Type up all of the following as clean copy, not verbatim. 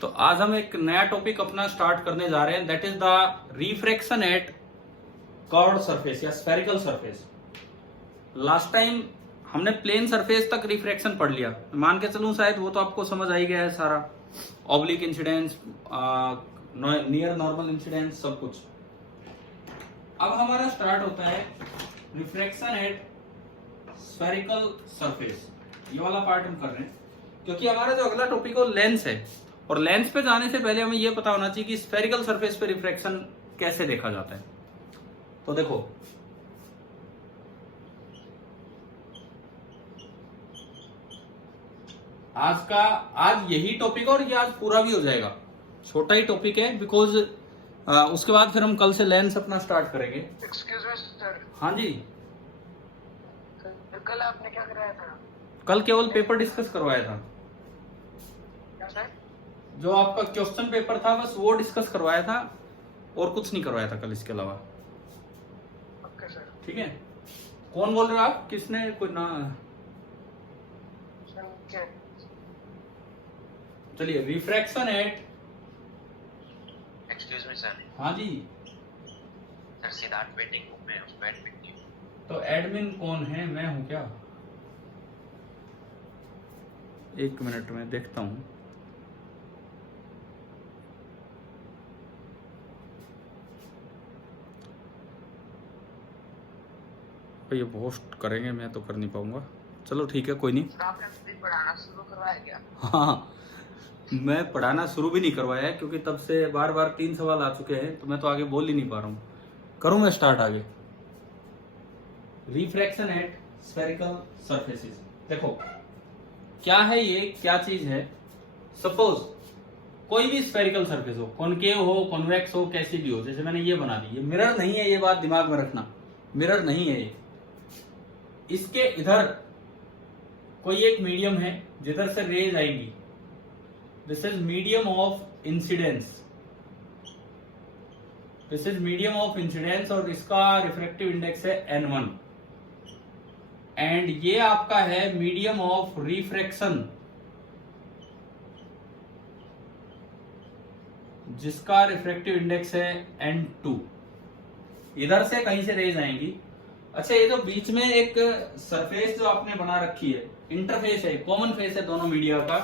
तो आज हम एक नया टॉपिक अपना स्टार्ट करने जा रहे हैं, that is the refraction at curved surface या स्फेरिकल सरफेस। लास्ट टाइम हमने प्लेन सरफेस तक रिफ्रैक्शन पढ़ लिया, मान के चलूं शायद वो तो आपको समझ आ ही गया है सारा, oblique incidence, near normal incidence, सब कुछ। अब हमारा स्टार्ट होता है रिफ्रैक्शन एट स्फेरिकल सरफेस। ये वाला पार्ट हम कर रहे हैं क्योंकि हमारा जो अगला टॉपिक है लेंस है, और लेंस पे जाने से पहले हमें यह पता होना चाहिए कि स्फेरिकल सरफेस पे रिफ्रैक्शन कैसे देखा जाता है। तो देखो, आज यही टॉपिक और ये आज पूरा भी हो जाएगा, छोटा ही टॉपिक है बिकॉज उसके बाद फिर हम कल से लेंस अपना स्टार्ट करेंगे। Excuse me sir. हाँ जी, कल आपने क्या कराया था? कल केवल पेपर डिस्कस करवाया था, क्या सर? जो आपका क्वेश्चन पेपर था बस वो डिस्कस करवाया था और कुछ नहीं करवाया था कल इसके अलावा। Okay sir. ठीक है, कौन बोल रहे हो आप? किसने कोई ना? चलिए, refraction at, excuse me sir. हाँ जी सर सिद्धार्थ वेटिंग रूम में उसको एडमिट कीजिए। तो एडमिन कौन है? मैं हूं क्या? एक मिनट में देखता हूं। ये पोस्ट करेंगे, मैं तो कर नहीं पाऊंगा। चलो ठीक है, कोई नहीं। आपने अभी पढ़ाना शुरू करवाया क्या? हाँ, मैं पढ़ाना शुरू भी नहीं करवाया है क्योंकि तब से बार बार 3 सवाल आ चुके हैं, तो मैं तो आगे बोल ही नहीं पा रहा हूँ। करूँ मैं स्टार्ट आगे? Refraction at spherical surfaces. देखो क्या है ये, क्या चीज है। सपोज कोई भी स्फेरिकल सरफेस हो, कॉनकेव हो, कॉन्वेक्स हो, कैसी भी हो, जैसे मैंने ये बना दी, ये मिरर नहीं है, ये बात दिमाग में रखना, मिरर नहीं है ये। इसके इधर कोई एक मीडियम है जिधर से रेज आएगी, this is medium of incidence, this is medium of incidence और इसका रिफ्रैक्टिव इंडेक्स है n1, एंड ये आपका है मीडियम ऑफ रिफ्रैक्शन जिसका रिफ्रैक्टिव इंडेक्स है n2। इधर से कहीं से रेज आएंगी। अच्छा, ये जो बीच में एक सरफेस जो आपने बना रखी है, इंटरफेस है, कॉमन फेस है दोनों मीडिया का,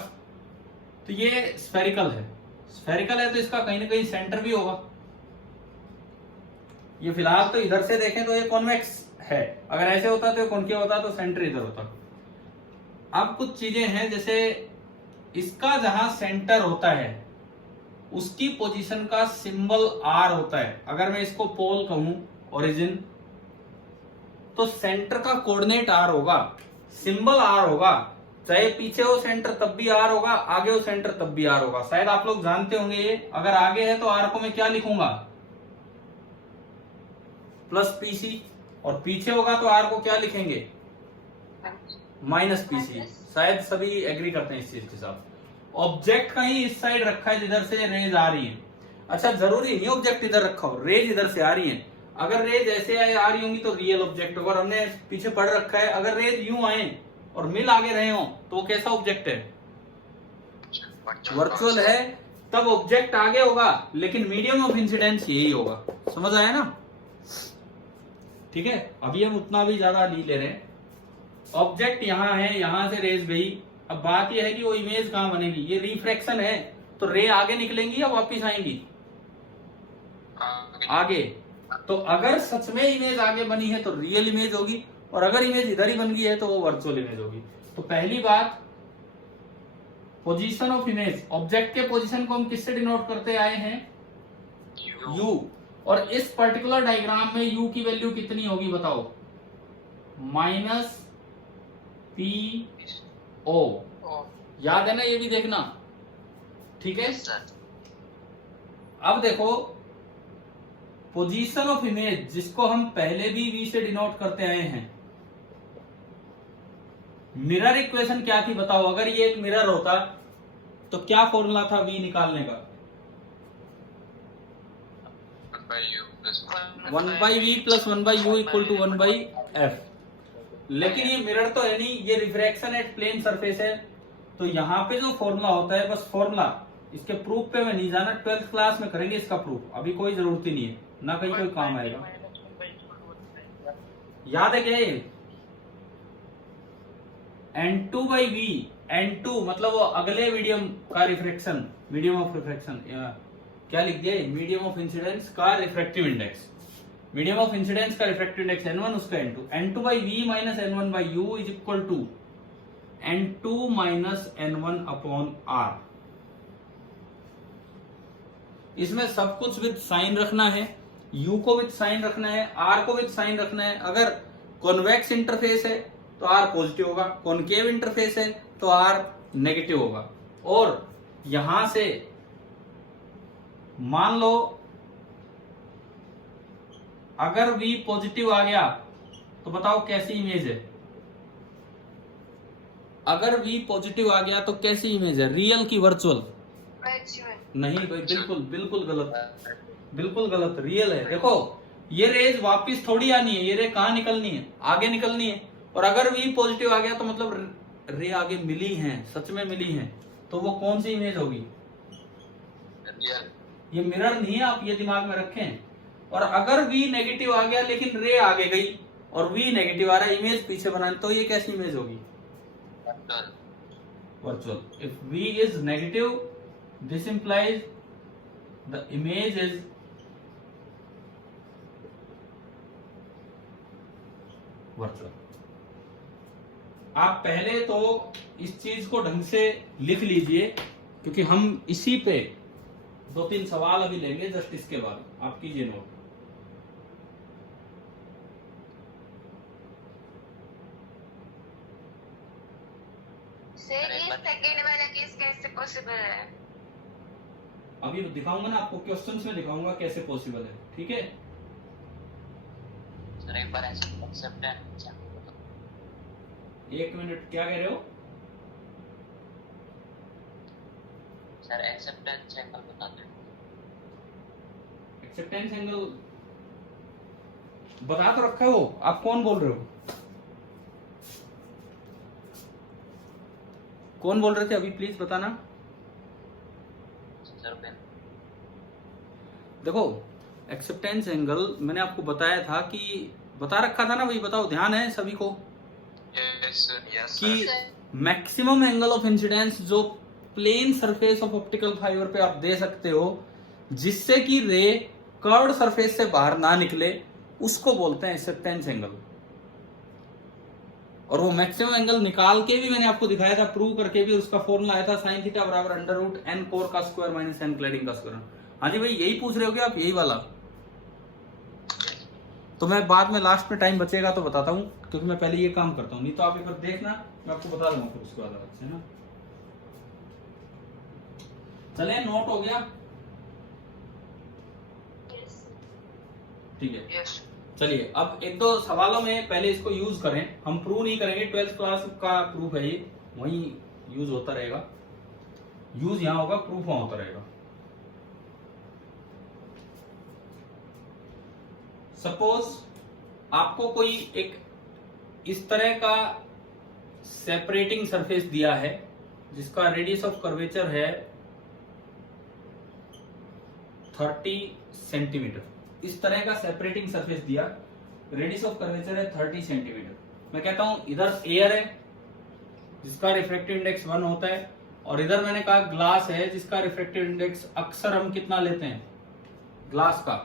तो ये स्फेरिकल है। स्फेरिकल है तो इसका कहीं ना कहीं सेंटर भी होगा। ये फिलहाल तो इधर से देखें तो ये कॉन्वेक्स है, अगर ऐसे होता तो कॉनकेव होता तो सेंटर इधर होता। अब कुछ चीजें हैं, जैसे इसका जहां सेंटर होता है उसकी पोजीशन का सिंबल R होता है। अगर मैं इसको पोल कहूं, ओरिजिन, तो सेंटर का कोऑर्डिनेट R होगा, सिंबल R होगा। चाहे पीछे हो सेंटर तब भी R होगा, आगे हो सेंटर तब भी R होगा। शायद आप लोग जानते होंगे ये। अगर आगे है तो R को मैं क्या लिखूंगा? प्लस PC, और पीछे होगा तो R को क्या लिखेंगे? Minus PC। शायद सभी एग्री करते हैं इस चीज के साथ। ऑब्जेक्ट कहीं इस साइड रखा है जिधर से रेज आ रही है। अच्छा, जरूरी नहीं ऑब्जेक्ट इधर रखा हो, रेज इधर से आ रही है। अगर रेज ऐसे आ रही होंगी तो रियल ऑब्जेक्ट होगा। और हमने पीछे पढ़ रखा है, अगर रेज यूं आए और मिल आगे रहे हो तो वो कैसा ऑब्जेक्ट है? वर्चुअल है। तब ऑब्जेक्ट आगे होगा लेकिन मीडियम ऑफ इंसिडेंस यही होगा। समझ आया ना? ठीक है, अभी हम उतना भी ज्यादा नहीं ले रहे। ऑब्जेक्ट यहां है, यहां से रेज गई। अब बात यह है कि वो इमेज कहां बनेगी। ये रिफ्रैक्शन है तो रे आगे निकलेंगी या वापिस आएंगी? आगे। तो अगर सच में इमेज आगे बनी है तो रियल इमेज होगी, और अगर इमेज इधर ही बन गई है तो वो वर्चुअल इमेज होगी। तो पहली बात, पोजीशन ऑफ इमेज, ऑब्जेक्ट के पोजीशन को हम किससे डिनोट करते आए हैं? U। और इस पर्टिकुलर डायग्राम में U की वैल्यू कितनी होगी बताओ? -PO। याद है ना? ये भी देखना, ठीक है? अब देखो, पोजीशन ऑफ इमेज जिसको हम पहले भी V से डिनोट करते आए हैं, मिरर इक्वेशन क्या थी बताओ? अगर ये एक मिरर होता तो क्या फॉर्मूला था V निकालने का? 1/V + 1/U = 1/F। लेकिन ये मिरर तो है नहीं, ये रिफ्रैक्शन एट प्लेन सरफेस है। तो यहाँ पे जो फॉर्मूला होता है, बस फॉर्मूला इसके प्रूफ पे मैं नहीं जाना, 12th क्लास में करेंगे इसका प्रूफ, अभी कोई जरूरत ही नहीं है, ना कहीं कोई काम आएगा। याद है क्या ये? N2 बाई वी, N2 मतलब वो अगले मीडियम का रिफ्रैक्शन, मीडियम ऑफ रिफ्रैक्शन, क्या लिख दिया? मीडियम ऑफ इंसिडेंस का refractive index, medium of incidence का रिफ्रैक्टिव इंडेक्स N1, उसका N2, N2 by v minus N1 by u is equal to N2 minus N1 upon R। इसमें सब कुछ with sign रखना है, U को विद साइन रखना है, R को विद साइन रखना है। अगर कॉन्वेक्स इंटरफेस है तो R पॉजिटिव होगा, कॉनकेव इंटरफेस है तो R नेगेटिव होगा। और यहां से मान लो अगर V पॉजिटिव आ गया तो बताओ कैसी इमेज है? अगर V पॉजिटिव आ गया तो कैसी इमेज है? रियल की वर्चुअल? नहीं भाई, बिल्कुल बिल्कुल गलत, बिल्कुल गलत, रियल है। देखो ये रेज वापस थोड़ी आनी है, ये रे कहां निकलनी है? आगे निकलनी है। और अगर V पॉजिटिव आ गया तो मतलब रे आगे मिली हैं, सच में मिली हैं, तो वो कौन सी इमेज होगी? ये मिरर नहीं है, आप ये दिमाग में रखें। और अगर V नेगेटिव आ गया लेकिन रे आगे गई और V नेगेटिव आ रहा है, इमेज पीछे बनानी, तो ये कैसी इमेज होगी? Virtual. If V is negative, this implies the image is virtual। आप पहले तो इस चीज को ढंग से लिख लीजिए, क्योंकि हम इसी पे 2-3 सवाल अभी लेंगे जस्ट इसके बाद। आप कीजिए नोट। सर ये सेकंड वाला केस कैसे पॉसिबल है? अभी दिखाऊंगा ना आपको, क्वेश्चंस में दिखाऊंगा कैसे पॉसिबल है, ठीक है? सर एक बार ऐसे कॉन्सेप्ट है, एक मिनट, क्या कह रहे हो? सर एक्सेप्टेंस एंगल बता दो। एक्सेप्टेंस एंगल बता तो रखा है वो, आप कौन बोल रहे हो? कौन बोल रहे थे अभी, प्लीज बताना। देखो एक्सेप्टेंस एंगल मैंने आपको बताया था कि, बता रखा था ना भाई, बताओ, ध्यान है सभी को? यस यस कि मैक्सिमम एंगल ऑफ इंसिडेंस जो plane surface of optical fibre पे आप दे सकते हो, जिससे कि रे कर्व्ड सरफेस से बाहर ना निकले, उसको बोलते हैं एक्सेप्टेंस एंगल। और वो मैक्सिमम एंगल निकाल के भी मैंने आपको दिखाया था, प्रूव करके भी। उसका फॉर्मूला आया था साइन थीटा बराबर अंडर रूट n कोर का स्क्वायर माइनस n क्लैडिंग का स्क्वायर। हाँ जी भाई, यही पूछ रहे हो क्या आप, यही वाला? तो मैं बाद में लास्ट में टाइम बचेगा तो बताता हूँ, क्योंकि मैं पहले ये काम करता हूँ, नहीं तो आप एक बार देखना, मैं आपको बता दूंगा फिर उसके बाद अलग से ना। चले, नोट हो गया? ठीक है, यस चलिए अब 1-2 सवालों में पहले इसको यूज करें। हम प्रूव नहीं करेंगे, 12th क्लास का प्रूफ है ये, वही यूज होता रहेगा, यूज यहां होगा, प्रूफ वहां होता रहेगा। सपोज आपको कोई एक इस तरह का सेपरेटिंग सरफेस दिया है, जिसका रेडियस ऑफ कर्वेचर है 30 सेंटीमीटर। इस तरह का सेपरेटिंग सरफेस दिया, रेडियस ऑफ कर्वेचर है 30 सेंटीमीटर। मैं कहता हूं इधर एयर है जिसका रिफ्रैक्टिव इंडेक्स 1 होता है, और इधर मैंने कहा ग्लास है जिसका रिफ्रैक्टिव इंडेक्स अक्सर हम कितना लेते हैं ग्लास का,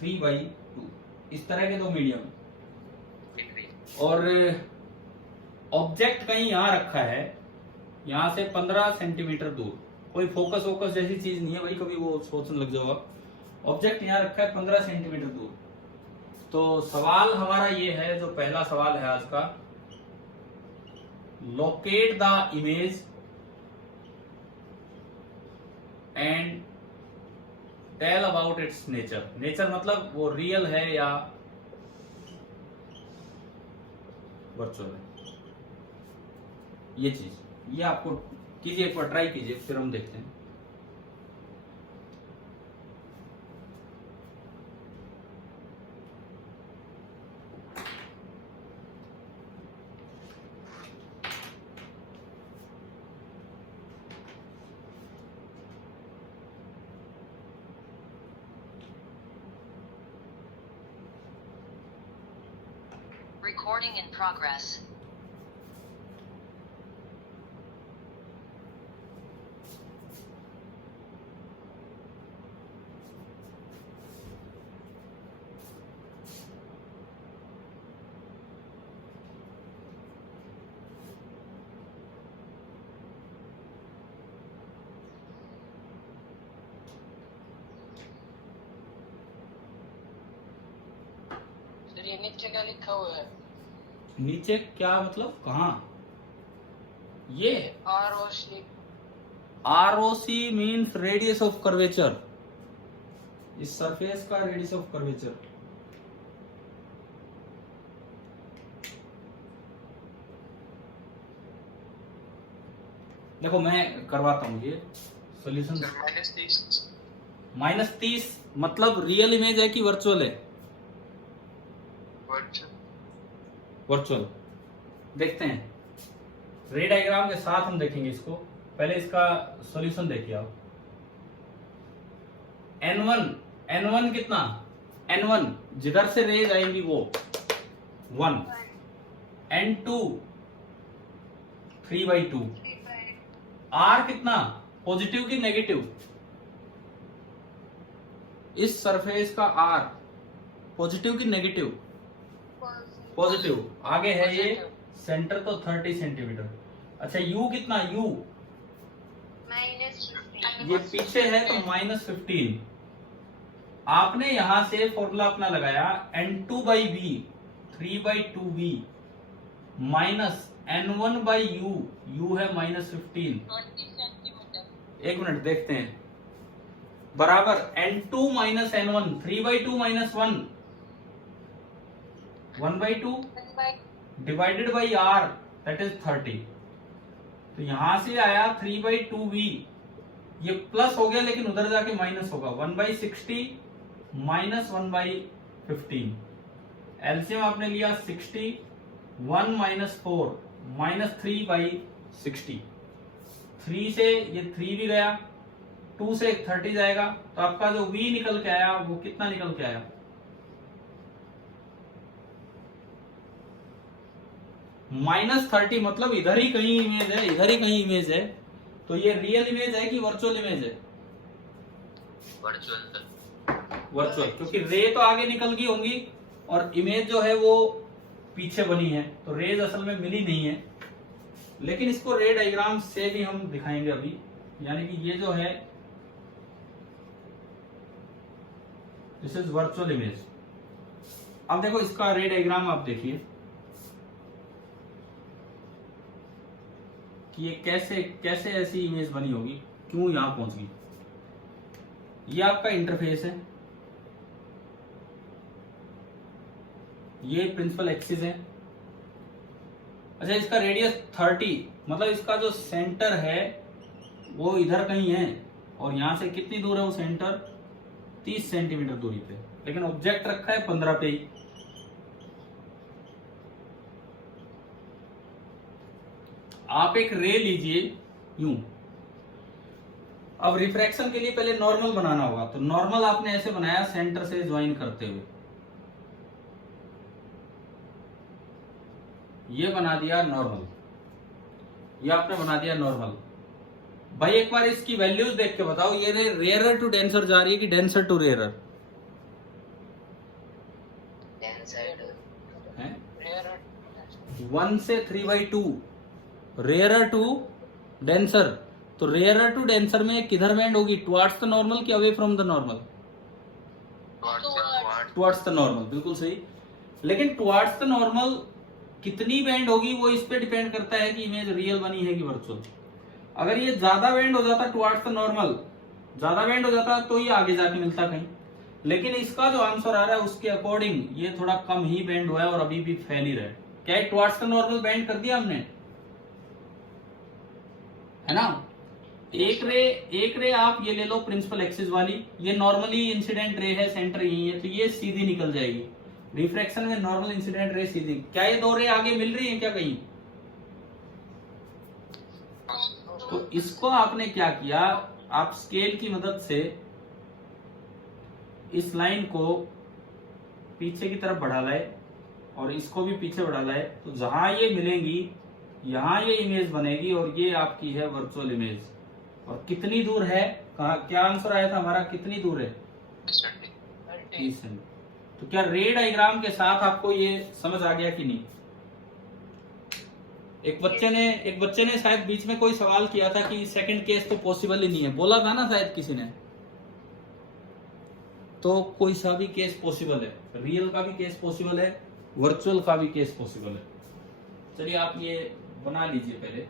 3/2। इस तरह के दो मीडियम, और ऑब्जेक्ट कहीं यहां रखा है, यहां से 15 सेंटीमीटर दूर। कोई फोकस वोकस जैसी चीज नहीं है भाई, कभी वो सोचने लग जाओ आप। ऑब्जेक्ट यहां रखा है 15 सेंटीमीटर दूर। तो सवाल हमारा ये है, जो पहला सवाल है आज का, locate the image and tell about its nature. Nature मतलब वो रियल है या वर्चुअल है, ये चीज, ये आपको कीजिए, एक बार ट्राई कीजिए, फिर हम देखते हैं। Recording in progress. सर ये नीचे क्या लिखा हुआ है? नीचे क्या मतलब कहाँ? ये ROC ROC means radius of curvature, इस सरफेस का रेडियस ऑफ कर्वेचर। देखो मैं करवाता हूँ ये सॉल्यूशन। -30 मतलब रियल इमेज है कि वर्चुअल है? वर्चुअल। देखते हैं रे डायग्राम के साथ हम देखेंगे इसको। पहले इसका सॉल्यूशन देखिए आप। N1 कितना? N1 जिधर से रेज आएंगी वो 1, N2 3/2, R कितना? पॉजिटिव की नेगेटिव? इस सरफेस का R पॉजिटिव की नेगेटिव? पॉजिटिव। आगे है ये सेंटर तो 30 सेंटीमीटर। अच्छा U कितना? U -15. ये पीछे है तो -15। आपने यहां से फॉर्मूला अपना लगाया N2/V 3/2V minus N1/U, U है -15। 20 सेंटीमीटर। एक मिनट देखते हैं। बराबर N2 - N1 3/2 - 1 1/2 divided by R that is 30। तो यहां से आया 3/2V, ये प्लस हो गया लेकिन उधर जाके माइनस होगा 1/60 माइनस 1/15। एलसीएम आपने लिया 60, 1 - 4 -3/60। 3 से ये 3 भी गया, 2 से 30 जाएगा, तो आपका जो V निकल के आया वो कितना निकल के आया? -30। मतलब इधर ही कहीं इमेज है, इधर ही कहीं इमेज है। तो ये रियल इमेज है कि वर्चुअल इमेज है? वर्चुअल वर्चुअल, क्योंकि रे तो आगे निकल गई होंगी और इमेज जो है वो पीछे बनी है, तो रेज असल में मिली नहीं है। लेकिन इसको रे डायग्राम से भी हम दिखाएंगे अभी। यानी कि ये जो है दिस इज वर्चुअल इमेज। अब देखो इसका रे डायग्राम आप देखिए कि ये कैसे कैसे ऐसी इमेज बनी होगी, क्यों यहां पहुंच गई। ये आपका इंटरफेस है, ये प्रिंसिपल एक्सिस है। अच्छा इसका रेडियस 30, मतलब इसका जो सेंटर है वो इधर कहीं है, और यहां से कितनी दूर है वो सेंटर? 30 सेंटीमीटर दूरी पे, लेकिन ऑब्जेक्ट रखा है 15 पे ही। आप एक रे लीजिए यूं। अब रिफ्रैक्शन के लिए पहले नॉर्मल बनाना होगा, तो नॉर्मल आपने ऐसे बनाया सेंटर से ज्वाइन करते हुए, ये बना दिया नॉर्मल, ये आपने बना दिया नॉर्मल। भाई एक बार इसकी वैल्यूज देख के बताओ, ये रेयरर टू डेंसर जा रही है कि डेंसर टू रेयरर? है 1 से 3/2 रेयरर टू डेंसर। तो रेयरर टू डेंसर में किधर बेंड होगी? टुवर्ड्स द नॉर्मल कि away from the normal? Towards the normal, बिल्कुल सही। लेकिन टुवर्ड्स द नॉर्मल कितनी बेंड होगी वो इस पे डिपेंड करता है कि इमेज रियल बनी है कि वर्चुअल। अगर ये ज्यादा बेंड हो जाता टुवर्ड्स द नॉर्मल, ज्यादा बेंड हो जाता तो ये आगे जाके मिलता कहीं। लेकिन इसका जो आंसर आ रहा है उसके अकॉर्डिंग ये थोड़ा कम ही बेंड हुआ है और अभी भी फैल ही रहा है। क्या टुवर्ड्स द नॉर्मल बेंड कर दिया हमने, है ना? एक रे आप ये ले लो प्रिंसिपल एक्सिस वाली, ये नॉर्मली इंसिडेंट रे है, सेंटर यही है, तो ये सीधी निकल जाएगी। रिफ्रैक्शन में नॉर्मल इंसिडेंट रे सीधी। क्या ये दो रे आगे मिल रही है क्या कहीं? तो इसको आपने क्या किया, आप स्केल की मदद से इस लाइन को पीछे की तरफ बढ़ा लाए और इसको भी पीछे बढ़ा लाए, तो जहां ये मिलेंगी यहाँ ये इमेज बनेगी और ये आपकी है वर्चुअल इमेज। और कितनी दूर है, कहा क्या आंसर आया था हमारा, कितनी दूर है? 30 सेंटी। 30 सेंटी। तो क्या रे डायग्राम के साथ आपको ये समझ आ गया कि नहीं? एक बच्चे ने शायद बीच में कोई सवाल किया था कि सेकंड केस तो पॉसिबल ही नहीं है, बोला था ना शायद किसी ने। तो कोई सा भी केस पॉसिबल है, रियल का भी केस पॉसिबल है, वर्चुअल का भी केस पॉसिबल है। चलिए आप ये बना लीजिए पहले।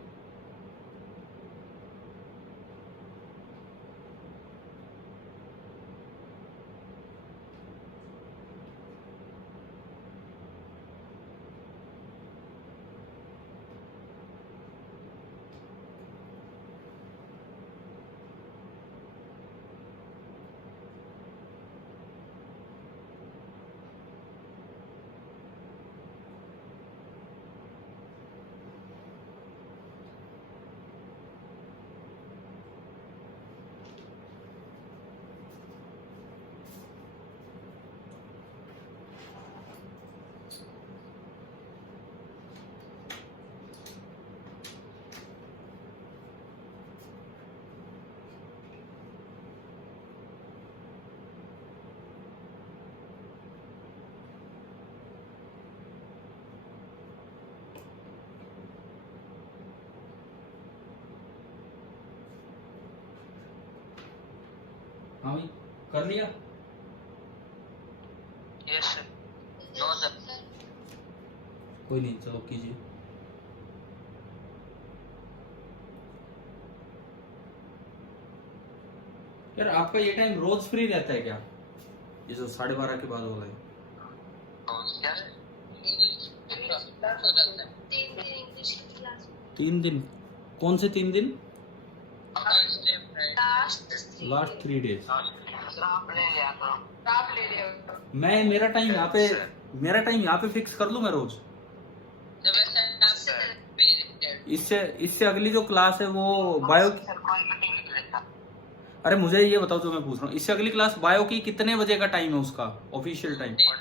हाँ भाई, कर लिया? Yes sir. No sir. कोई नहीं, चलो कीजिए। यार आपका ये टाइम रोज फ्री रहता है क्या, ये जो 12:30 के बाद वाला है? क्या सर? 3 दिन? कौन से 3 दिन? Last 3 days. आप ले लिया। मैं मेरा टाइम यहाँ पे फिक्स कर लूं मैं रोज। इससे अगली जो क्लास है वो बायो की। अरे मुझे ये बताओ जो मैं पूछ रहा हूँ, इससे अगली क्लास बायो की कितने बजे का टाइम है उसका ऑफिशियल टाइम? 135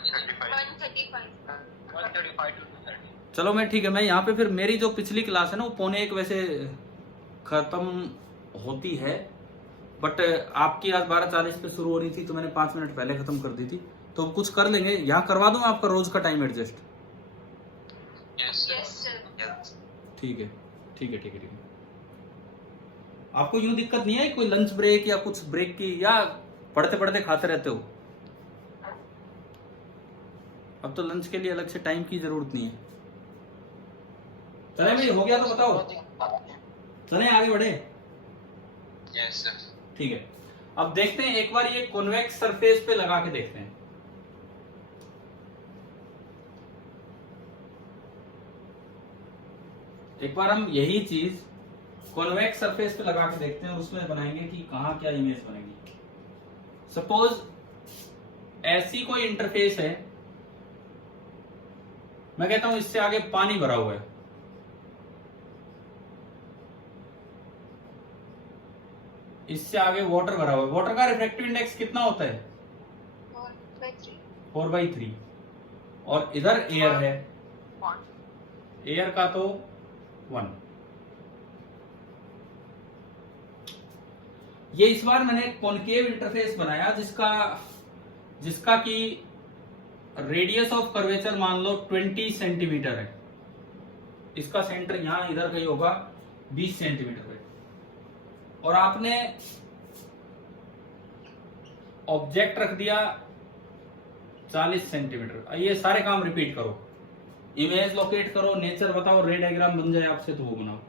चलो मैं ठीक है, मैं यहाँ पे फिर मेरी जो पिछली क्लास है ना वो 12:45 वैसे खत्म होती है, बट आपकी आज 12:40 पे शुरू होनी थी तो मैंने 5 मिनट पहले खत्म कर दी थी। तो कुछ कर लेंगे, यहाँ करवा दूं आपका रोज का टाइम एडजस्ट? ठीक है ठीक है ठीक है ठीक है। आपको यूं दिक्कत नहीं है कोई लंच ब्रेक या कुछ ब्रेक की, या पढ़ते पढ़ते खाते रहते हो? अब तो लंच के लिए अलग से टाइम की जरूरत नहीं है। चले भाई, हो गया तो बताओ, चले आगे बढ़े। Yes sir. ठीक है, अब देखते हैं एक बार ये कॉन्वेक्स सरफेस पे लगा के देखते हैं। एक बार हम यही चीज कॉन्वेक्स सरफेस पे लगा के देखते हैं और उसमें बनाएंगे कि कहाँ क्या इमेज बनेगी। सपोज ऐसी कोई इंटरफेस है, मैं कहता हूं इससे आगे पानी भरा हुआ है, इससे आगे वाटर भरा हुआ है। वाटर का रिफ्रैक्टिव इंडेक्स कितना होता है? 4/3। और इधर एयर है, एयर का तो 1। ये इस बार मैंने कॉनकेव इंटरफेस बनाया जिसका कि रेडियस ऑफ कर्वेचर मान लो 20 सेंटीमीटर है। इसका सेंटर यहां इधर कहीं होगा 20 सेंटीमीटर पे, और आपने ऑब्जेक्ट रख दिया 40 सेंटीमीटर। ये सारे काम रिपीट करो, इमेज लोकेट करो, नेचर बताओ, रे डायग्राम बन जाए आपसे तो वो बनाओ।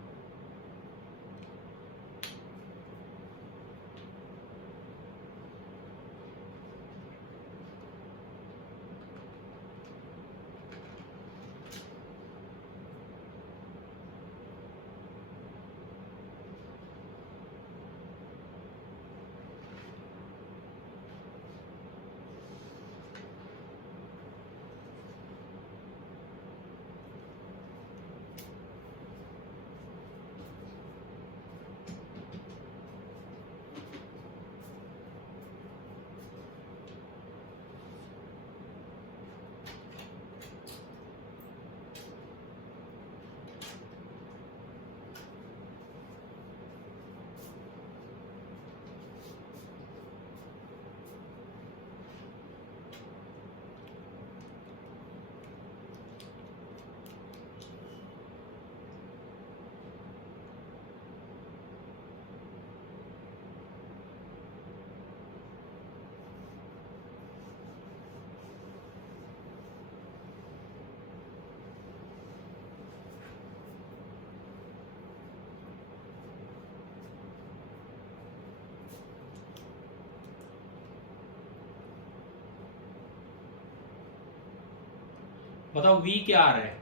बताओ v क्या आ रहा है?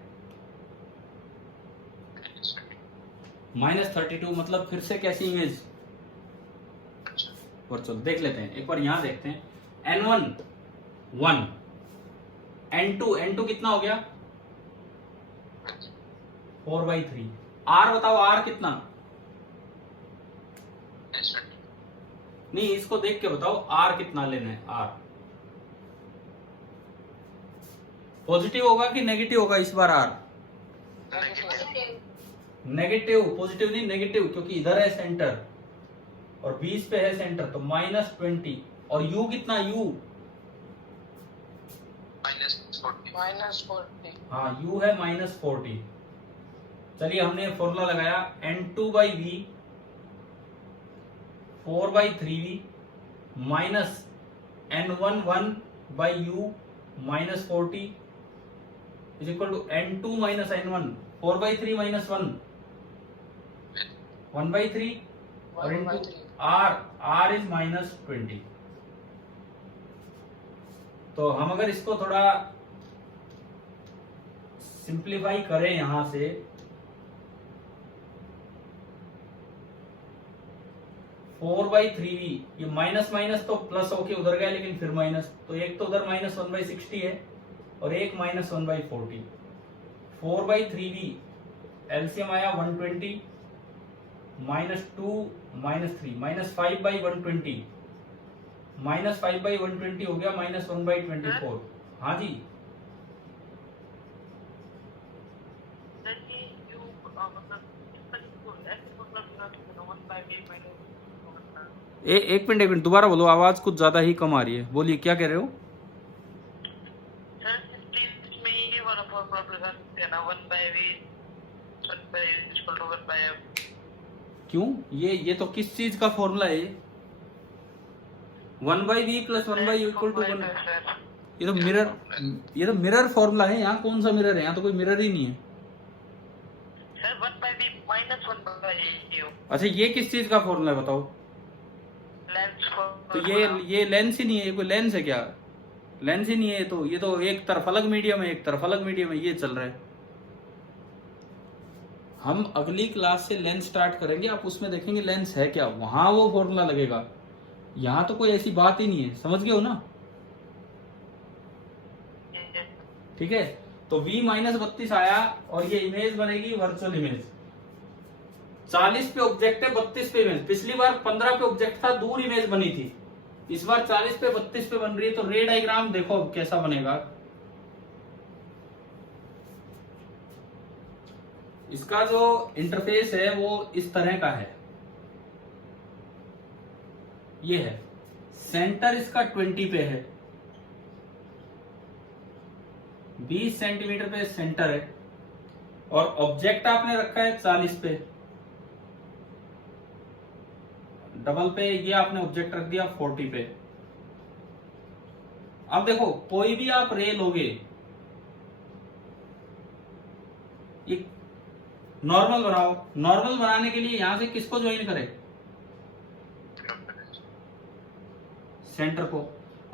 -32, मतलब फिर से कैसी इमेज? और चलो देख लेते हैं, एक बार यहां देखते हैं। n1 1, n2 कितना हो गया? 4/3। r बताओ, r कितना? नहीं, इसको देख के बताओ r कितना लेना है। r पॉजिटिव होगा कि नेगेटिव होगा इस बार? r नेगेटिव, पॉजिटिव नहीं नेगेटिव, क्योंकि इधर है सेंटर और 20 पे है सेंटर, तो -20। और u कितना? u -40। हाँ, u है -40। चलिए हमने फॉर्मूला लगाया, n2/v 4/3v minus n11/u -40 is equal to n2 minus n1। 4/3 minus 1 1/3 और इंटू r इज -20। तो हम अगर इसको थोड़ा सिंप्लीफाई करें यहां से, फोर बाई थ्री ये माइनस माइनस तो प्लस होके उधर गया, लेकिन फिर माइनस, तो एक तो उधर -1/60 है और एक -1/40। 4/3v एलसीएम आया 120 -2 -3 -5/120 -5/120 हो गया -1/24। हाँ जी, एक मिनट दोबारा बोलो, आवाज कुछ ज्यादा ही कम आ रही है। बोलिए, क्या कह रहे हो? क्यों? ये तो किस चीज का फॉर्मूला है? 1/v + 1/u = 1। ये तो मिरर फॉर्मूला है। यहाँ कौन सा मिरर है? यहाँ तो कोई मिरर ही नहीं है। अच्छा, ये किस चीज का फॉर्मूला है बताओ? तो ये लेंस ही नहीं है। ये कोई लेंस है क्या? लेंस ही नहीं है। तो ये तो एक तरफ अलग मीडियम है, एक तरफ अलग मीडियम है, ये चल रहा है। हम अगली क्लास से लेंस स्टार्ट करेंगे, आप उसमें देखेंगे लेंस है क्या, वहां वो फॉर्मूला लगेगा। यहाँ तो कोई ऐसी बात ही नहीं है, समझ गए हो ना? ठीक है, तो v -32 आया और ये इमेज बनेगी वर्चुअल इमेज। 40 पे ऑब्जेक्ट है, 32 पे इमेज। पिछली बार 15 पे ऑब्जेक्ट था, दूर इमेज बनी थी। इस बार 40 पे 32 पे बन रही है। तो रे डायग्राम देखो अब कैसा बनेगा। इसका जो इंटरफेस है वो इस तरह का है। ये है सेंटर, इसका 20 पे है, 20 सेंटीमीटर पे सेंटर है, और ऑब्जेक्ट आपने रखा है 40 पे। डबल पे ये आपने ऑब्जेक्ट रख दिया 40 पे। अब देखो, कोई भी आप रे लोगे, ये नॉर्मल बनाओ। नॉर्मल बनाने के लिए यहां से किसको ज्वाइन करें? सेंटर को।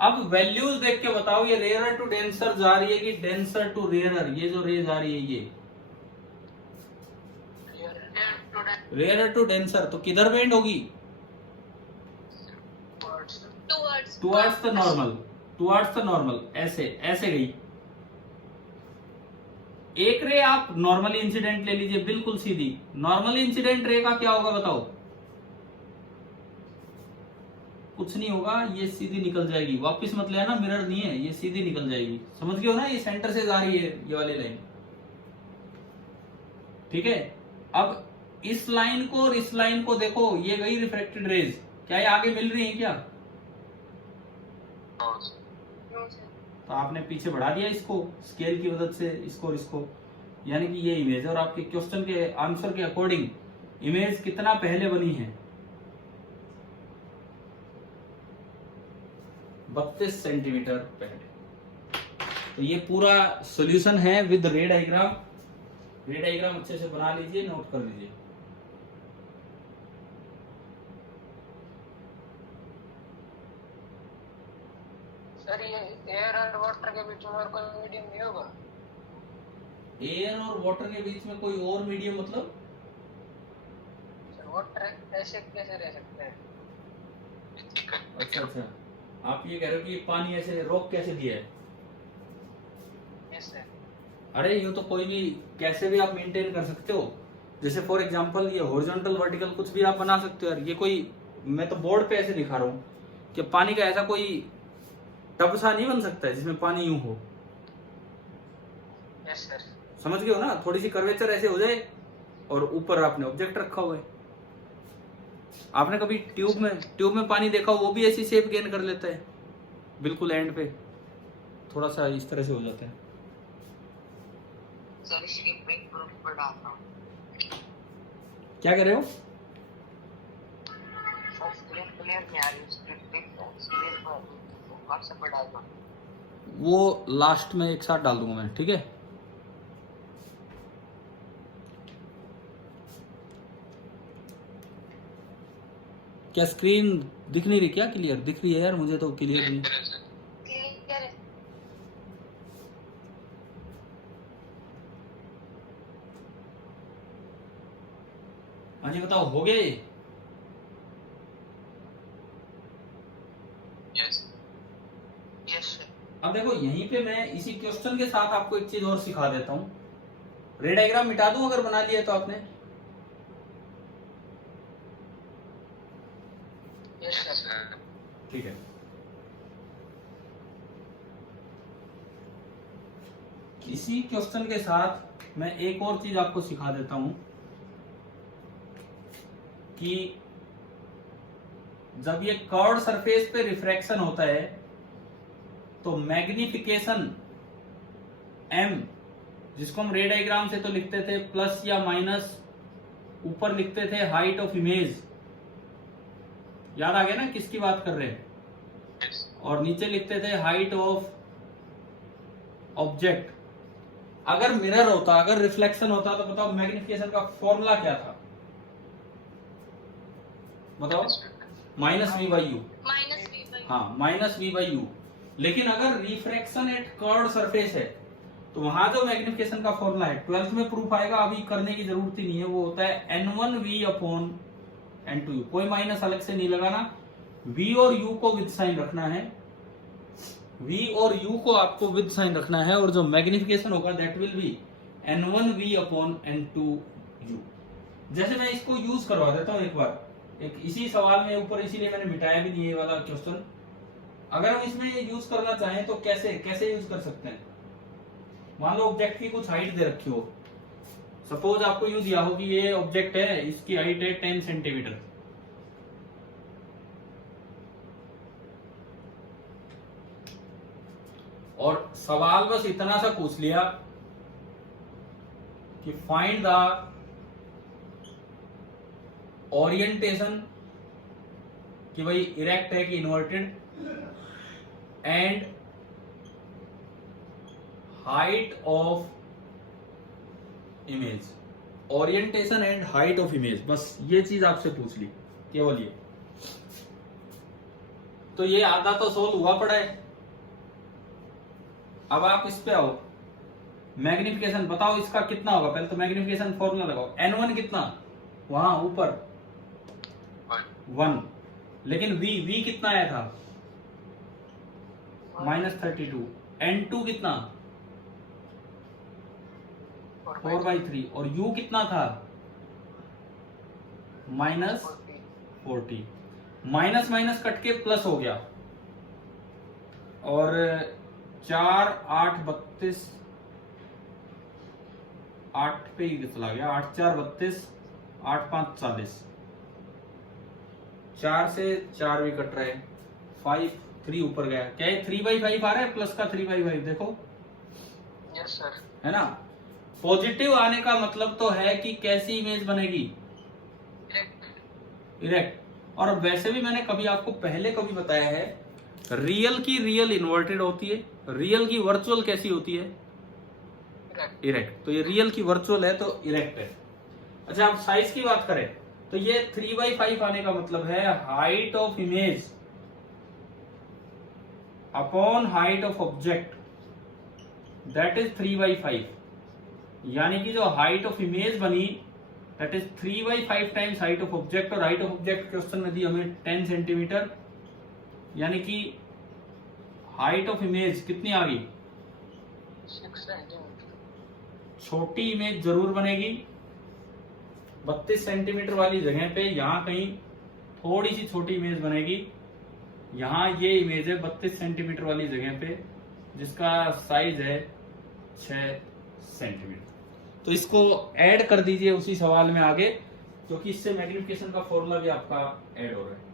अब वैल्यूज देख के बताओ, ये रेयर टू डेंसर जा रही है कि डेंसर टू रेयर? ये जो रे जा रही है ये रेयर टू डेंसर, तो किधर बेंड होगी? Towards the normal. Towards the normal, ऐसे ऐसे गई। एक रे आप नॉर्मल इंसिडेंट ले लीजिए, बिल्कुल सीधी। नॉर्मल इंसिडेंट रे का क्या होगा बताओ? कुछ नहीं होगा, ये सीधी निकल जाएगी। वापस मत ले आना, मिरर नहीं है, ये सीधी निकल जाएगी। समझ गए हो ना? ये सेंटर से जा रही है ये वाली लाइन। ठीक है, अब इस लाइन को और इस लाइन को देखो, ये गई रिफ्लेक्टेड रेज। क्या ये आगे मिल रही है क्या? तो आपने पीछे बढ़ा दिया इसको स्केल की मदद से, इसको और इसको, यानी कि ये इमेज। और आपके क्वेश्चन के आंसर के अकॉर्डिंग इमेज कितना पहले बनी है? 32 सेंटीमीटर पहले। तो ये पूरा सॉल्यूशन है विद रे डायग्राम। रे डायग्राम अच्छे से बना लीजिए, नोट कर लीजिए। सर, ये एयर और वाटर के बीच में और कोई मीडियम नहीं होगा? एयर और वाटर के बीच में कोई और मीडियम मतलब? वाटर ऐसे कैसे रह सकते हैं? अच्छा अच्छा, आप ये कह रहे हो कि पानी ऐसे रोक कैसे दिया है? Yes sir. अरे यूं तो कोई भी कैसे भी आप मेंटेन कर सकते हो। जैसे फॉर एग्जांपल ये हॉरिजॉन्टल वर्टिकल कुछ भी आप बना सकते हो यार। ये कोई, मैं तो बोर्ड पे ऐसे दिखा रहा हूँ कि पानी का ऐसा कोई टब सा नहीं बन सकता है जिसमें पानी यूं हो। Yes sir. समझ गए हो ना? थोड़ी सी कर्वेचर ऐसे हो जाए और ऊपर आपने ऑब्जेक्ट रखा हुआ है। आपने कभी ट्यूब में पानी देखा हो? वो भी ऐसी शेप गेन कर लेता है, बिल्कुल एंड पे थोड़ा सा इस तरह से हो जाता है। सर स्क्रीन पे प्रूफ पर डालता हूँ। क्या कह रहे हो? सर स्क्रीन क्लियर नहीं आ रही, स्क्रीन पर व्हाट्सएप पर डालता हूँ। वो लास्ट में एक साथ डाल दूंगा मैं, ठीक है? क्या स्क्रीन दिख नहीं रही क्या? क्लियर दिख रही है यार, मुझे तो क्लियर नहीं। क्लियर है। हाँ जी बताओ, हो गया ये? Yes yes sir. अब देखो यहीं पे मैं इसी क्वेश्चन के साथ आपको एक चीज और सिखा देता हूँ। रे डायग्राम मिटा दूं अगर बना लिया तो आपने? Yes sir. ठीक है। इसी क्वेश्चन के साथ मैं एक और चीज आपको सिखा देता हूं कि जब ये कर्व्ड सरफेस पे रिफ्रैक्शन होता है तो मैग्निफिकेशन m, जिसको हम रे डायग्राम से तो लिखते थे प्लस या माइनस, ऊपर लिखते थे हाइट ऑफ इमेज, याद आ गया ना किसकी बात कर रहे हैं? और नीचे लिखते थे हाइट ऑफ ऑब्जेक्ट। अगर मिरर होता, अगर रिफ्लेक्शन होता तो बताओ मैग्निफिकेशन का फॉर्मूला क्या था? बताओ। Minus v by u. Minus v by. हाँ, माइनस वी बाई यू। लेकिन अगर रिफ्रैक्शन एट कर्व्ड सरफेस है तो वहां जो मैग्निफिकेशन का फॉर्मूला है 12th में प्रूफ आएगा, अभी करने की जरूरत ही नहीं है। वो होता है n1v अपॉन n2u। कोई माइनस अलग से नहीं लगाना, v और u को विद साइन रखना है। v और u को आपको विद साइन रखना है और जो मैग्निफिकेशन होगा that will be n1v upon n2u। जैसे मैं इसको यूज करवा देता हूं एक बार, एक इसी सवाल में ऊपर, इसीलिए मैंने मिटाया भी नहीं ये वाला क्वेश्चन। अगर हम इसमें यूज करना चाहें तो कैसे कैसे यूज कर सकते हैं? मान लो ऑब्जेक्ट की कुछ हाइट दे रखी हो, सपोज आपको यूं दिया हो कि ये ऑब्जेक्ट है, इसकी हाइट है 10 सेंटीमीटर। और सवाल बस इतना सा पूछ लिया कि फाइंड द ओरिएंटेशन, कि भाई इरेक्ट है कि inverted, and height of image. Orientation and height of image, बस ये चीज आपसे पूछ ली, केवल ये। तो ये आधा तो सोल्व हुआ पड़ा है। अब आप इस पे आओ, मैग्निफिकेशन बताओ इसका कितना होगा। पहले तो मैग्निफिकेशन फॉर्मूला लगाओ। n1 कितना? वहां ऊपर 1, लेकिन v कितना आया था? -32। n2 कितना? 4/3। और u कितना था? -40। माइनस माइनस कट के प्लस हो गया, और 4 8 32, 8 पे ही चला गया। 8 4 32, 8 5 40। 4 से 4 भी कट रहे, 5 3 ऊपर गया। क्या है 3/5 आ रहा है? प्लस का 3/5 देखो। Yes sir. है ना? पॉजिटिव आने का मतलब तो है कि कैसी इमेज बनेगी? इरेक्ट। और वैसे भी मैंने कभी आपको पहले कभी बताया है, रियल की रियल इन्वर्टेड होती है, रियल की वर्चुअल कैसी होती है? इरेक्ट। तो ये रियल की वर्चुअल है तो इरेक्ट है। अच्छा, आप साइज की बात करें तो ये 3/5 आने का मतलब है height of image upon height of object, that is 3/5। यानी कि जो हाइट ऑफ इमेज बनी that is 3/5 times height of object, और हाइट ऑफ ऑब्जेक्ट क्वेश्चन में दी हमें 10 सेंटीमीटर, यानी कि हाइट ऑफ इमेज कितनी आ गई? 6 सेंटीमीटर। छोटी इमेज जरूर बनेगी 32 सेंटीमीटर वाली जगह पे, यहां कहीं थोड़ी सी छोटी इमेज बनेगी। यहां ये इमेज है 32 सेंटीमीटर वाली जगह पे, जिसका साइज है 6 सेंटीमीटर। तो इसको ऐड कर दीजिए उसी सवाल में आगे, क्योंकि इससे मैग्निफिकेशन का फॉर्मूला भी आपका ऐड हो रहा है।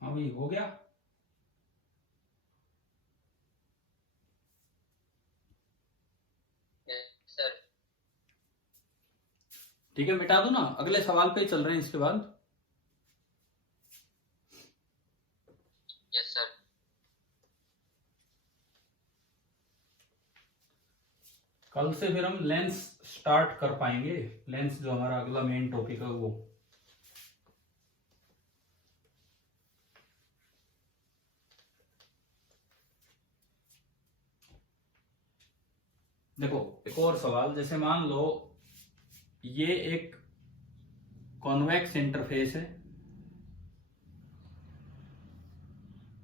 अभी हो गया? सर ठीक है, मिटा दो ना, अगले सवाल पे ही चल रहे हैं इसके बाद। Yes sir. कल से फिर हम लेंस स्टार्ट कर पाएंगे, लेंस जो हमारा अगला मेन टॉपिक है वो। देखो एक और सवाल, जैसे मान लो ये एक कॉन्वेक्स इंटरफेस है,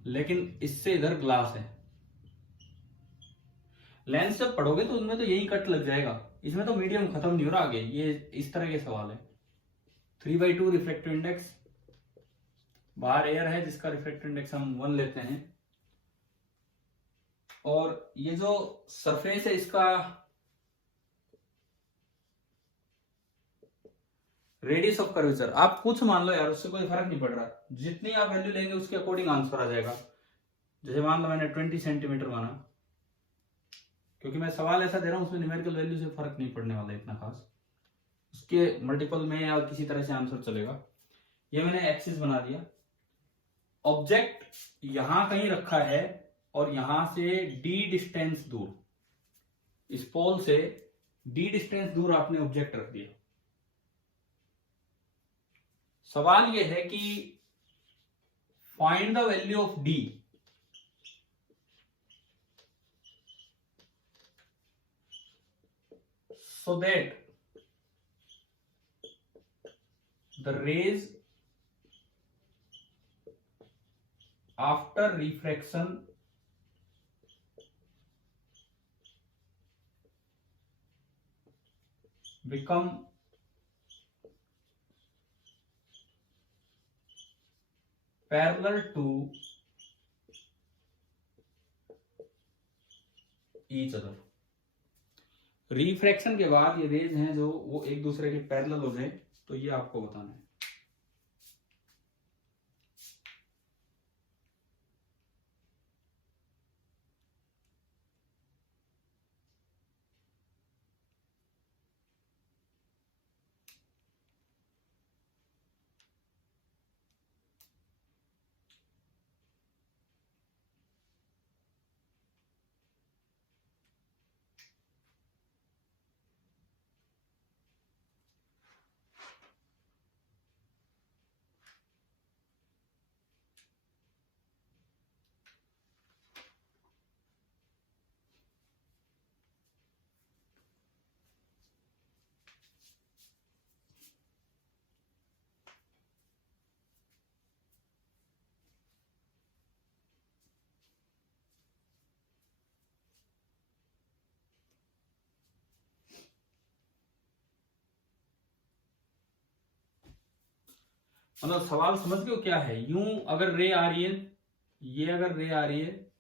लेकिन इससे इधर ग्लास है। लेंस जब पढ़ोगे तो उनमें तो यही कट लग जाएगा, इसमें तो मीडियम खत्म नहीं हो रहा आगे। ये इस तरह के सवाल है। 3/2 रिफ्रैक्टिव इंडेक्स, बाहर एयर है जिसका रिफ्रैक्टिव इंडेक्स हम 1 लेते हैं, और ये जो सरफेस है इसका रेडियस ऑफ कर्वेचर आप कुछ मान लो यार, उससे कोई फर्क नहीं पड़ रहा, जितनी आप वैल्यू लेंगे उसके अकॉर्डिंग आंसर आ जाएगा। जैसे मान लो मैंने 20 सेंटीमीटर माना, क्योंकि मैं सवाल ऐसा दे रहा हूं उसमें न्यूमेरिकल वैल्यू से फर्क नहीं पड़ने वाला इतना खास, उसके मल्टीपल में या किसी तरह से आंसर चलेगा। ये मैंने एक्सिस बना दिया, ऑब्जेक्ट यहां कहीं रखा है और यहां से d डिस्टेंस दूर, इस पोल से d डिस्टेंस दूर आपने ऑब्जेक्ट रख दिया। सवाल यह है कि find the value of d so that the rays after refraction become parallel to each other। Refraction के बाद ये रेज हैं जो वो एक दूसरे के पैरेलल हो जाए, तो ये आपको बताना है। मतलब सवाल समझ गए हो क्या है? यूं अगर रे आ रही है, ये अगर रे आ रही है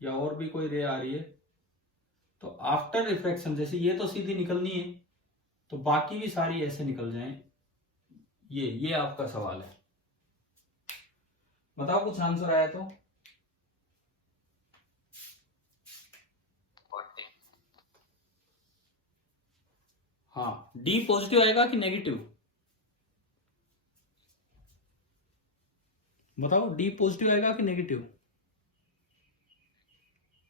या और भी कोई रे आ रही है, तो आफ्टर रिफ्रैक्शन जैसे ये तो सीधी निकलनी है, तो बाकी भी सारी ऐसे निकल जाएं। ये आपका सवाल है। बताओ कुछ आंसर आया तो। 40. हाँ, डी पॉजिटिव आएगा कि नेगेटिव? बताओ, डी पॉजिटिव आएगा कि नेगेटिव?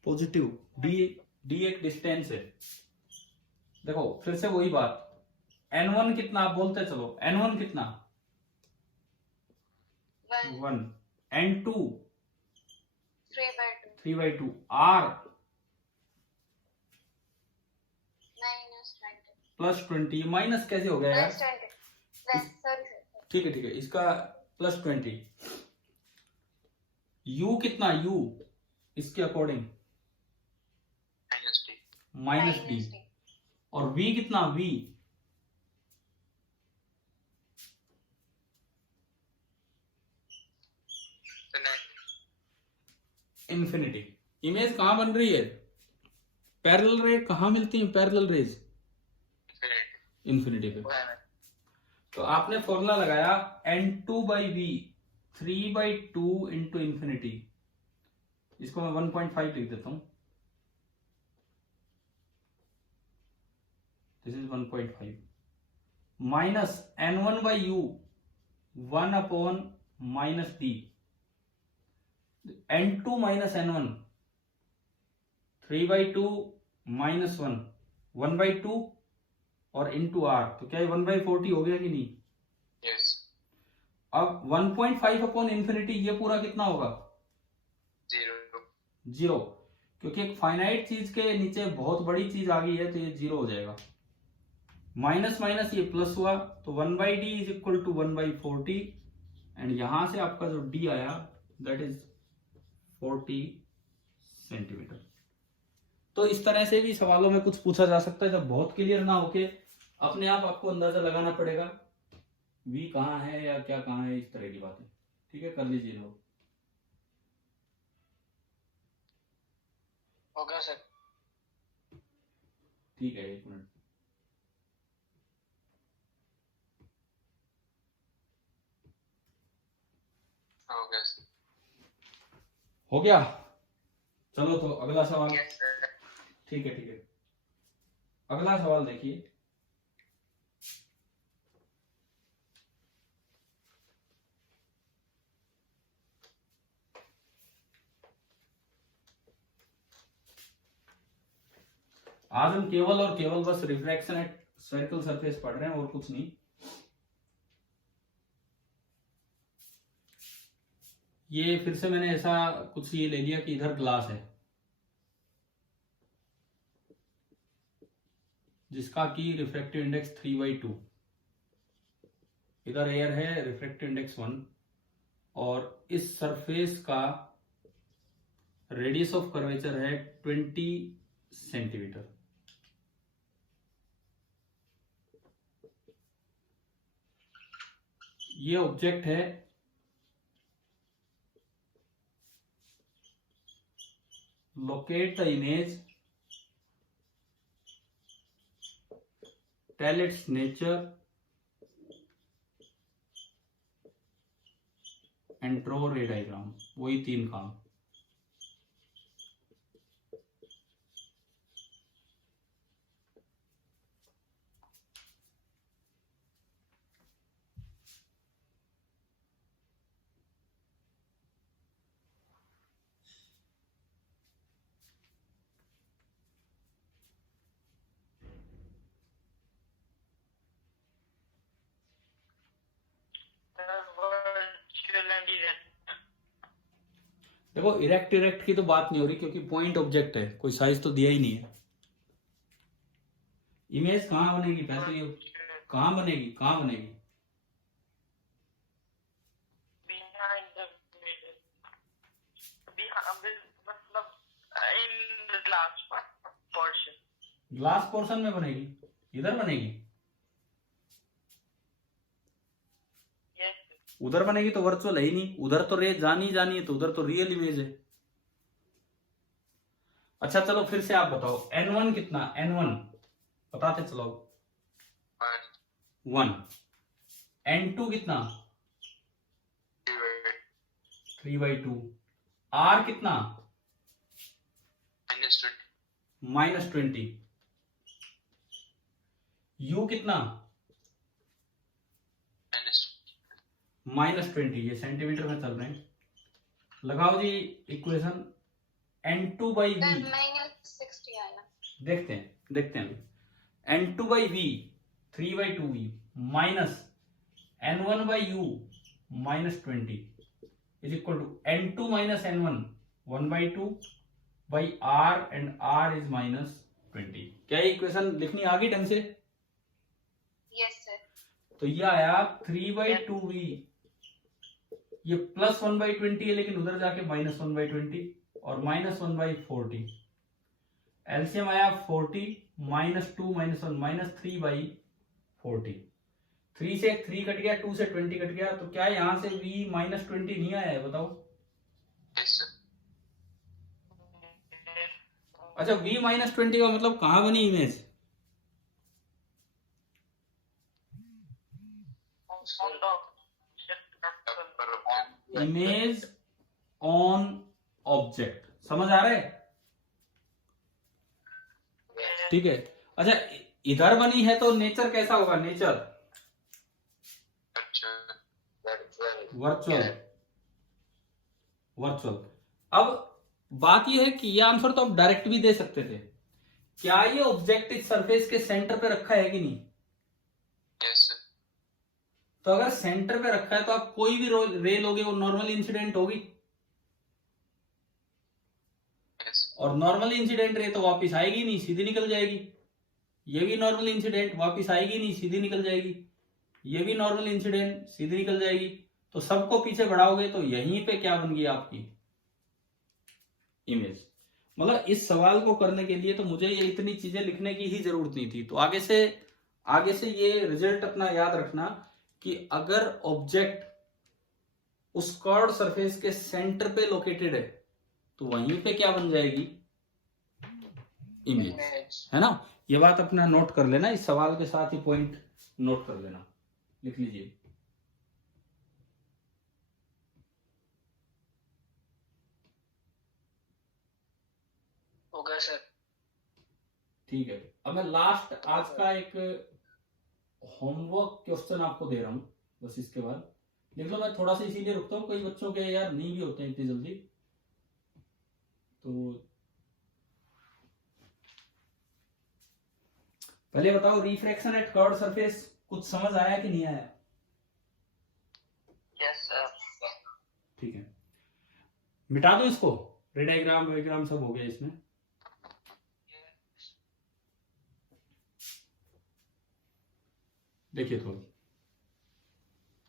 पॉजिटिव। डी एक डिस्टेंस है। देखो फिर से वही बात, N1 कितना आप बोलते चलो, N1 कितना? 1। N2 3/2 3/2। R +20। माइनस कैसे हो गया यार? सॉरी ठीक है इसका +20। U कितना? U इसके अकॉर्डिंग -D। और V कितना? V infinity. इमेज कहां बन रही है? पैरेलल रे कहां मिलती है? पैरेलल रेज इंफिनिटी पे। तो आपने फॉर्मूला लगाया N2/V 3/2 इंटू इंफिनिटी। इसको मैं 1.5 लिख देता हूं। This is 1.5 minus N1/U 1/-D। N2 minus N1 3/2 -1 1/2 और इंटू R, तो क्या ये 1/40 हो गया कि नहीं? Yes. अब 1.5/इंफिनिटी ये पूरा कितना होगा? 0। क्योंकि एक फाइनाइट चीज के नीचे बहुत बड़ी चीज आ गई है तो ये 0 हो जाएगा। माइनस माइनस ये प्लस हुआ, तो 1/D is equal to 1/40। And यहां से आपका जो D आया दैट इज 40 सेंटीमीटर। तो इस तरह से भी सवालों में कुछ पूछा जा सकता है। जब बहुत क्लियर ना होके अपने आप आपको अंदाजा लगाना पड़ेगा V कहाँ है या क्या कहाँ है, इस तरह की बातें। ठीक है, कर लीजिए लोग। होगा सर। ठीक है, 1 मिनट। होगा सर। हो गया? चलो तो अगला सवाल। Yes sir. ठीक है अगला सवाल देखिए। आज हम केवल और केवल बस रिफ्रैक्शन एट स्फेरिकल सरफेस पढ़ रहे हैं और कुछ नहीं। ये फिर से मैंने ऐसा कुछ ये ले लिया कि इधर ग्लास है जिसका की रिफ्रैक्टिव इंडेक्स 3/2, इधर एयर है, रिफ्रैक्टिव इंडेक्स 1, और इस सरफेस का रेडियस ऑफ कर्वेचर है 20 सेंटीमीटर। ये ऑब्जेक्ट है, locate the image, tell its nature and draw ray diagram. वही 3 काम। देखो इरेक्ट की तो बात नहीं हो रही क्योंकि पॉइंट ऑब्जेक्ट है, कोई साइज तो दिया ही नहीं है। इमेज कहां बनेगी? पहले ये कहां बनेगी? ग्लास पोर्शन में बनेगी, इधर बनेगी। उधर बनेगी तो वर्चुअल है ही नहीं, उधर तो रे जानी जानी है, तो उधर तो रियल इमेज है। अच्छा चलो फिर से आप बताओ, n1 कितना, n1 बताते चलो। 1। n2 कितना, 3/2। r कितना, -20। u कितना, -20। ये सेंटीमीटर में चल रहे हैं। लगाओ जी इक्वेशन, n2/v। -60 आया। देखते हैं n2/v 3/2v minus n1/u -20 is equal to n2 - n1 1/2/r and r is -20। क्या ये इक्वेशन लिखनी आ गई ढंग से? Yes sir. तो ये आया 3/2v, ये +1/20 है लेकिन उधर जाके -1/20 और -1/40। एलसीएम आया 40 -2 -1 -3/40। 3 से 3 कट गया, 2 से 20 कट गया, तो क्या यहां से v -20 नहीं आया है? बताओ। अच्छा v -20 का मतलब कहां बनी इमेज? इमेज ऑन ऑब्जेक्ट, समझ आ रहा है? ठीक है। अच्छा इधर बनी है तो नेचर कैसा होगा? Nature virtual. अब बात यह है कि यह आंसर तो आप डायरेक्ट भी दे सकते थे। क्या ये ऑब्जेक्ट इस सरफेस के सेंटर पे रखा है कि नहीं? तो अगर सेंटर पे रखा है तो आप कोई भी रे लोगे वो नॉर्मल इंसिडेंट होगी, और नॉर्मल इंसिडेंट रे तो वापस आएगी नहीं, सीधी निकल जाएगी। ये भी नॉर्मल इंसिडेंट वापस आएगी नहीं, सीधी निकल जाएगी। ये भी नॉर्मल इंसिडेंट, सीधी निकल जाएगी। तो सबको पीछे बढ़ाओगे तो यहीं पे क्या बन गई आपकी इमेज। मतलब इस सवाल को करने के लिए तो मुझे ये इतनी चीजें लिखने की ही जरूरत नहीं थी। तो आगे से ये रिजल्ट अपना याद रखना कि अगर ऑब्जेक्ट उस कर्व्ड सरफेस के सेंटर पे लोकेटेड है तो वहीं पे क्या बन जाएगी? इमेज, है ना? ये बात अपना नोट कर लेना, इस सवाल के साथ ही पॉइंट नोट कर लेना, लिख लीजिए। होगा सर। ठीक है। अब मैं लास्ट आज का एक होमवर्क क्वेश्चन आपको दे रहा हूं, बस इसके बाद लिख लो। मैं थोड़ा सा इसीलिए रुकता हूँ, कई बच्चों के यार नहीं भी होते हैं इतनी जल्दी। तो पहले बताओ, रिफ्रैक्शन एट कर्व्ड सरफेस कुछ समझ आया कि नहीं आया? Yes sir. ठीक है, मिटा दो इसको। रे डायग्राम सब हो गया इसमें। देखिए थोड़ा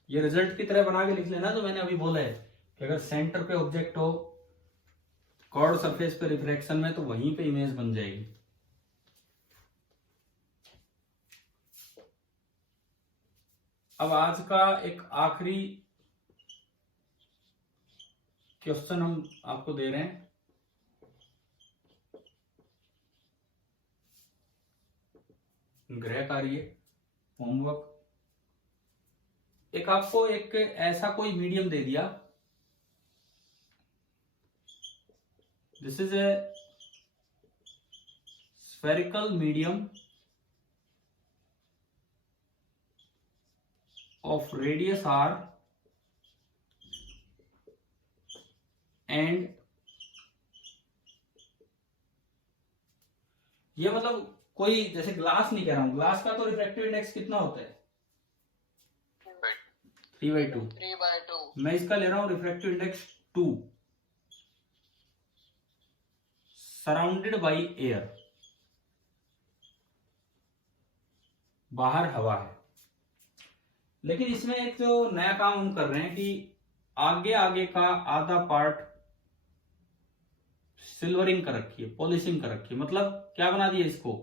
ये रिजल्ट की तरह बना के लिख लेना जो मैंने अभी बोला है कि अगर सेंटर पे ऑब्जेक्ट हो कर्व्ड सरफेस पे रिफ्रैक्शन में तो वहीं पे इमेज बन जाएगी। अब आज का एक आखिरी क्वेश्चन हम आपको दे रहे हैं। गृह कार्य, होमवर्क। एक आपको एक ऐसा कोई मीडियम दे दिया, this is a spherical medium of radius r and ये मतलब कोई जैसे ग्लास नहीं कह रहा हूं, ग्लास का तो रिफ्रैक्टिव इंडेक्स कितना होता है? 3/2। 3/2। मैं इसका ले रहा हूं refractive index 2, surrounded by air, बाहर हवा है। लेकिन इसमें एक जो नया काम हम कर रहे हैं कि आगे का आधा पार्ट सिल्वरिंग कर रखी है, पॉलिशिंग कर रखी है। मतलब क्या बना दिया इसको?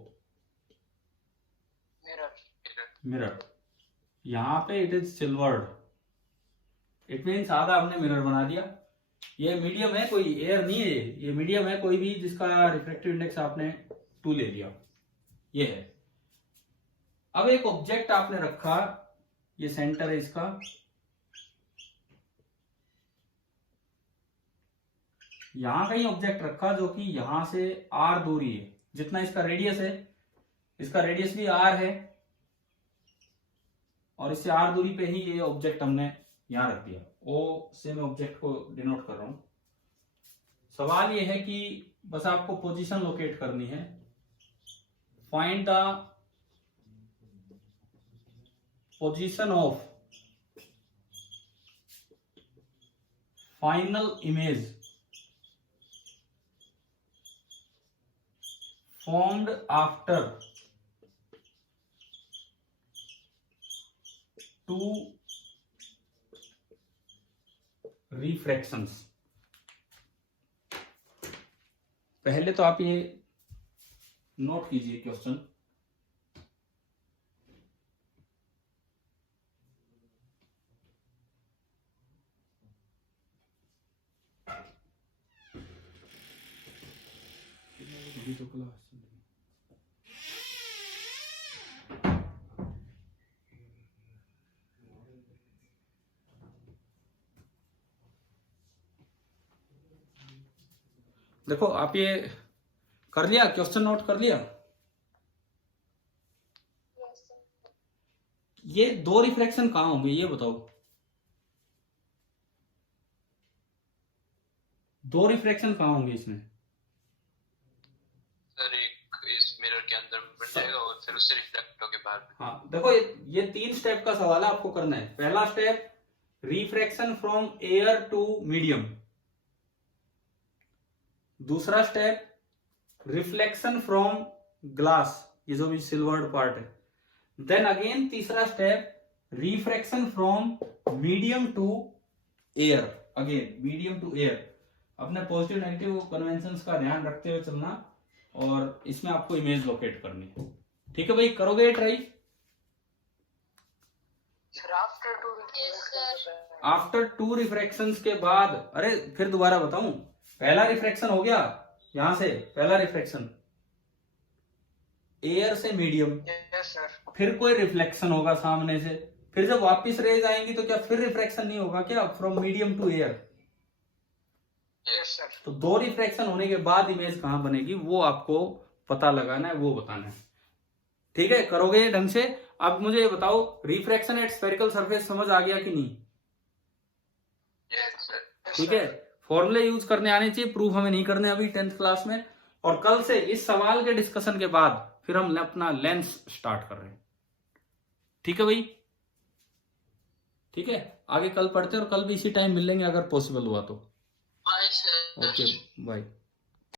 मिरर। यहां पे it is silvered, it means आधा हमने मिरर बना दिया। ये मीडियम है, कोई एयर नहीं है, ये मीडियम है कोई भी जिसका रिफ्रैक्टिव इंडेक्स आपने 2 ले लिया, ये है। अब एक ऑब्जेक्ट आपने रखा, ये सेंटर है इसका, यहां कहीं ऑब्जेक्ट रखा जो कि यहां से r दूरी है, जितना इसका रेडियस है, इसका रेडियस भी r है, और इससे r दूरी पे ही ये ऑब्जेक्ट हमने यहां रख दिया। ओ से मैं ऑब्जेक्ट को डिनोट कर रहा हूं। सवाल ये है कि बस आपको पोजीशन लोकेट करनी है। Find the position of final image formed after 2 refractions। पहले तो आप ये नोट कीजिए क्वेश्चन। तो क्लास देखो, आप ये कर लिया, क्वेश्चन नोट कर लिया। Yes, sir. ये 2 रिफ्रैक्शन कहां होंगे ये बताओ। 2 रिफ्रैक्शन कहां होंगे इसमें? सर एक इस मिरर के अंदर बन जाएगा और फिर उससे रिफ्लेक्ट होके बाहर। हाँ देखो, ये 3 स्टेप का सवाल है, आपको करना है। पहला step refraction from air to medium, दूसरा स्टेप रिफ्लेक्शन फ्रॉम ग्लास, ये जो भी सिल्वर्ड पार्ट है, देन अगेन तीसरा step refraction from medium to air, again medium to air. अपने पॉजिटिव नेगेटिव कन्वेंशंस का ध्यान रखते हुए चलना, और इसमें आपको इमेज लोकेट करनी है। ठीक है भाई, करोगे try? Sir, after 2 Yes, sir. After 2 रिफ्रैक्शंस के बाद, अरे फिर दोबारा बताऊं, पहला रिफ्रैक्शन हो गया यहां से, पहला रिफ्रैक्शन एयर से मीडियम, Yes, sir. फिर कोई रिफ्लेक्शन होगा सामने से, फिर जब वापस रेज आएंगी तो क्या फिर रिफ्रैक्शन नहीं होगा क्या, from medium to air? Yes, sir. तो 2 रिफ्रैक्शन होने के बाद इमेज कहां बनेगी वो आपको पता लगाना है, वो बताना है। ठीक है, करोगे ढंग से? अब मुझे ये बताओ, रिफ्रैक्शन एट स्फेरिकल सरफेस समझ आ गया कि नहीं? Yes sir. ठीक है, फॉर्मूले यूज करने आने चाहिए, प्रूफ हमें नहीं करने अभी 10th क्लास में। और कल से इस सवाल के डिस्कशन के बाद फिर हम अपना लेंस स्टार्ट कर रहे हैं। ठीक है भाई, ठीक है, आगे कल पढ़ते हैं, और कल भी इसी टाइम मिलेंगे अगर पॉसिबल हुआ तो। Bye sir. Okay, bye.